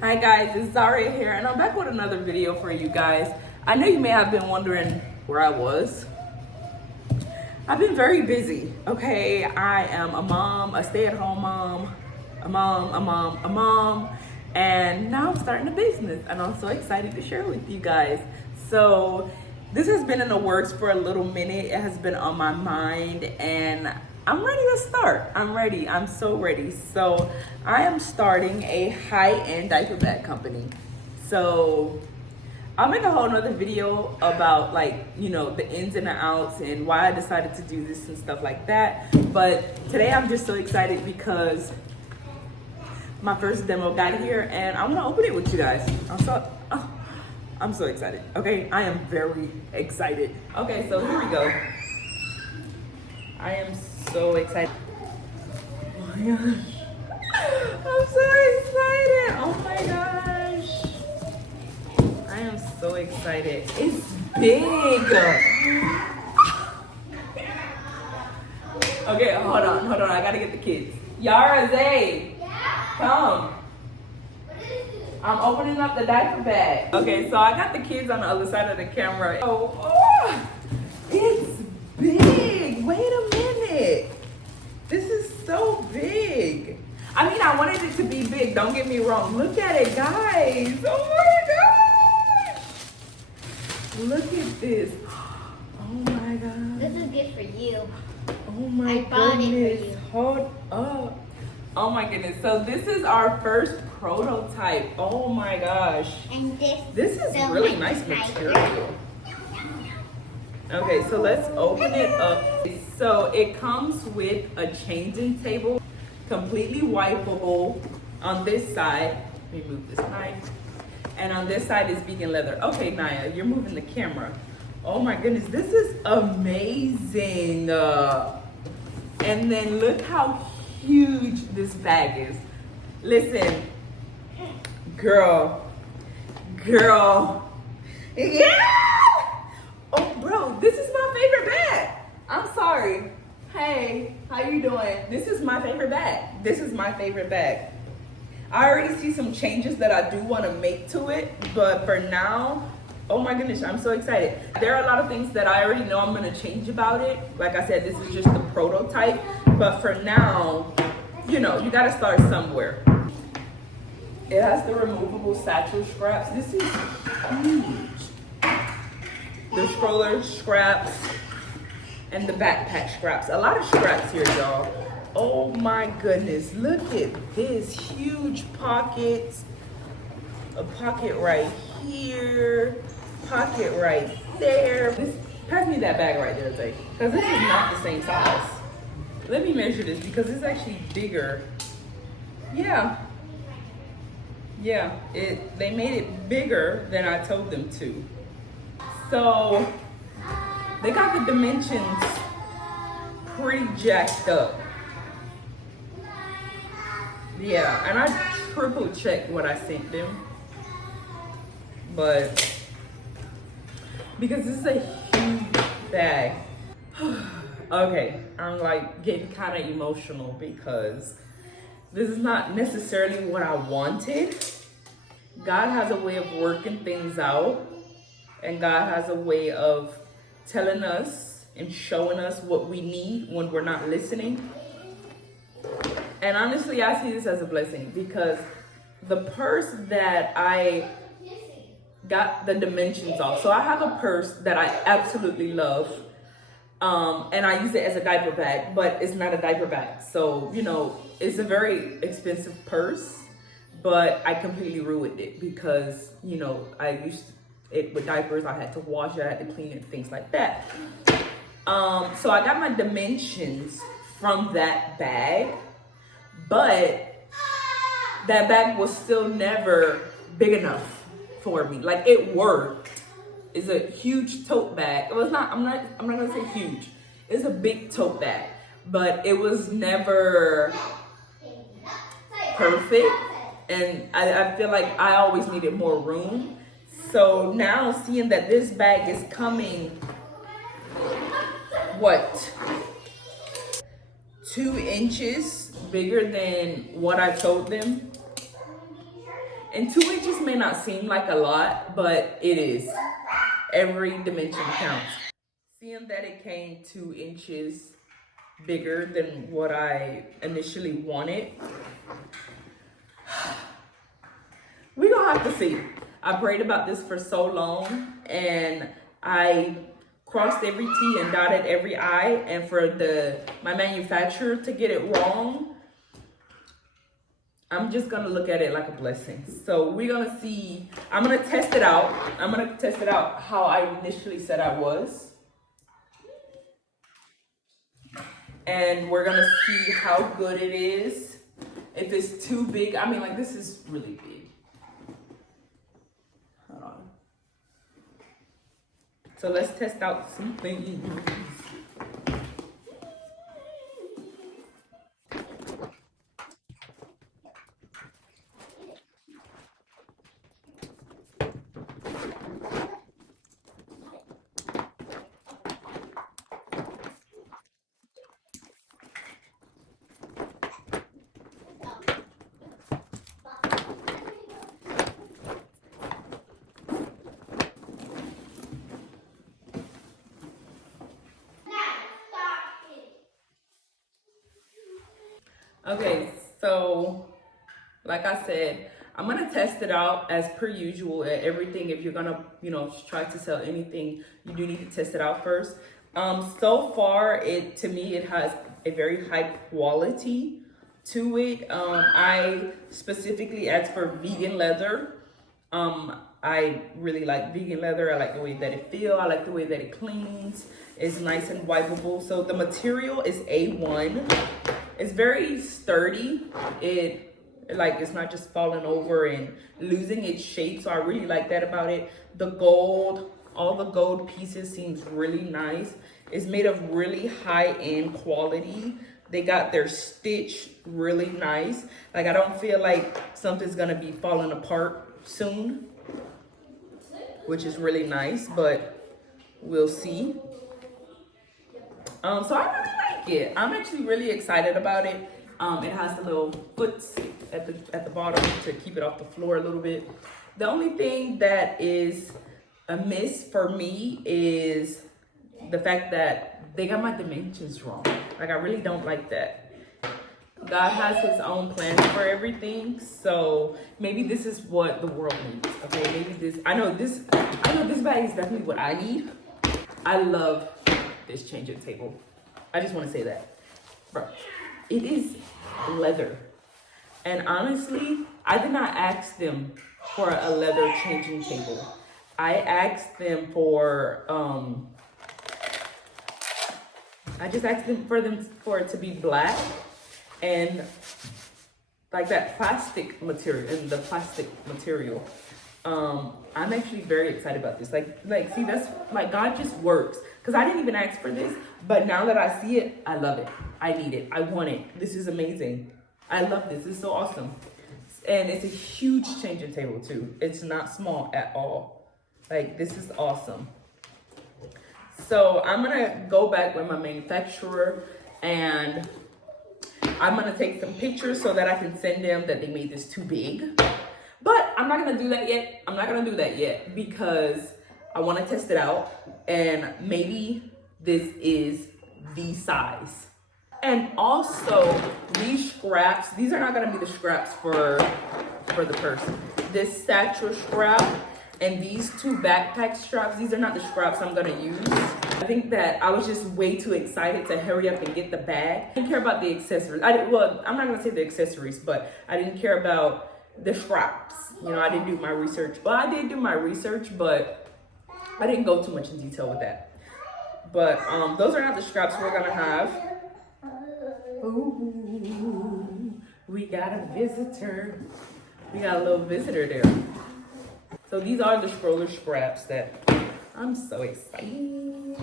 Hi guys, it's Zaria here and I'm back with another video for you guys. I know you may have been wondering where I was. I've been very busy, okay? I am a mom, a stay-at-home mom, a mom, and now I'm starting a business and I'm so excited to share with you guys. So this has been in the works for a little minute. It has been on my mind and I'm ready to start. I'm so ready. So I am starting a high-end diaper bag company. So I'll make a whole nother video about the ins and the outs and why I decided to do this and stuff like that. But today I'm just so excited because my first demo got here and I want to open it with you guys. I'm so excited. Okay, I am very excited. Okay, so here we go. I am so excited. Oh my gosh. I'm so excited. Oh my gosh. I am so excited. It's big. Okay, hold on. I gotta get the kids. Yara, Zay, come. I'm opening up the diaper bag. Okay, so I got the kids on the other side of the camera. Oh, it's big. Wait a minute. This is so big. I mean, I wanted it to be big. Don't get me wrong. Look at it, guys. Oh my gosh. Look at this. Oh my god. This is good for you. Oh my I bought goodness. it for you. Hold up. Oh my goodness. So this is our first prototype. Oh my gosh. And This is really nice material. Okay, so let's open it up. So it comes with a changing table, completely wipeable on this side. Let me move this knife. And on this side is vegan leather. Okay, Naya, you're moving the camera. Oh my goodness, this is amazing. And then look how huge this bag is. Listen, girl. Yeah! Oh, bro, this is my favorite bag. I'm sorry. Hey, how you doing? This is my favorite bag. I already see some changes that I do want to make to it, but for now, oh my goodness, I'm so excited. There are a lot of things that I already know I'm going to change about it. Like I said, this is just the prototype, but for now, you got to start somewhere. It has the removable satchel straps. This is huge. The stroller straps and the backpack straps. A lot of straps here, y'all. Oh my goodness. Look at this. Huge pockets. A pocket right here. Pocket right there. Pass me that bag right there, Zay. Because this is not the same size. Let me measure this because it's actually bigger. Yeah, they made it bigger than I told them to. So they got the dimensions pretty jacked up. Yeah, and I triple checked what I sent them. But because this is a huge bag. Okay, I'm getting kind of emotional because this is not necessarily what I wanted. God has a way of working things out. And God has a way of telling us and showing us what we need when we're not listening. And honestly, I see this as a blessing because the purse that I got the dimensions off. So I have a purse that I absolutely love. And I use it as a diaper bag, but it's not a diaper bag. So, it's a very expensive purse, but I completely ruined it because, I used it with diapers. I had to wash it, I had to clean it, things like that. So I got my dimensions from that bag, but that bag was still never big enough for me. Like, it worked. It's a huge tote bag. It was not, I'm not gonna say huge. It's a big tote bag, but it was never perfect. And I feel like I always needed more room. So now seeing that this bag is coming, 2 inches bigger than what I told them, And 2 inches may not seem like a lot, but it is. Every dimension counts. Seeing that it came 2 inches bigger than what I initially wanted, we're gonna have to see. I prayed about this for so long, and I crossed every T and dotted every I, and for my manufacturer to get it wrong, I'm just gonna look at it like a blessing. So we're gonna see. I'm gonna test it out. I'm gonna test it out how I initially said I was, and we're gonna see how good it is. If it's too big, I mean, like, this is really big. Hold on. So let's test out some things. Okay, so like I said, I'm gonna test it out as per usual at everything. If you're gonna, try to sell anything, you do need to test it out first. So far, to me, it has a very high quality to it. I specifically asked for vegan leather. I really like vegan leather. I like the way that it feels. I like the way that it cleans. It's nice and wipeable. So the material is A1. It's very sturdy. It's not just falling over and losing its shape. So I really like that about it. The gold, all the gold pieces seems really nice. It's made of really high-end quality. They got their stitch really nice. Like, I don't feel like something's gonna be falling apart soon, which is really nice, but we'll see. So I really like it. I'm actually really excited about it. It has the little foots at the bottom to keep it off the floor a little bit. The only thing that is amiss for me is the fact that they got my dimensions wrong. Like, I really don't like that. God has his own plans for everything, so maybe this is what the world needs. Okay, maybe I know this bag is definitely what I need. I love this changing table. I just want to say that. Bro, it is leather. And honestly, I did not ask them for a leather changing table. I asked them for I just asked them for it to be black and like that plastic material and the plastic material. I'm actually very excited about this. Like see, that's like, God just works. Because I didn't even ask for this, but now that I see it, I love it. I need it. I want it. This is amazing. I love this. It's so awesome. And it's a huge changing table too. It's not small at all. Like, this is awesome. So I'm gonna go back with my manufacturer and I'm gonna take some pictures so that I can send them that they made this too big. But I'm not gonna do that yet. I'm not gonna do that yet because I wanna test it out and maybe this is the size. And also these scraps, these are not gonna be the scraps for the purse. This satchel strap and these 2 backpack straps, these are not the straps I'm gonna use. I think that I was just way too excited to hurry up and get the bag. I didn't care about the accessories. I'm not gonna say the accessories, but I didn't care about the straps. I didn't do my research. Well, I did do my research, but I didn't go too much in detail with that. But those are not the straps we're gonna have. Ooh, we got a visitor. We got a little visitor there. So these are the stroller straps that I'm so excited.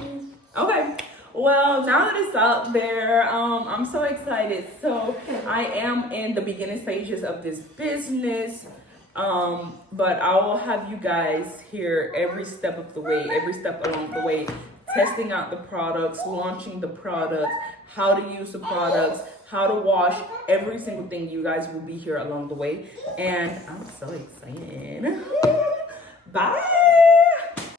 Okay, well, now that it's out there, I'm so excited. So I am in the beginning stages of this business, but I will have you guys here every step of the way, every step along the way, testing out the products, launching the products, how to use the products, how to wash, every single thing. You guys will be here along the way. And I'm so excited. Bye.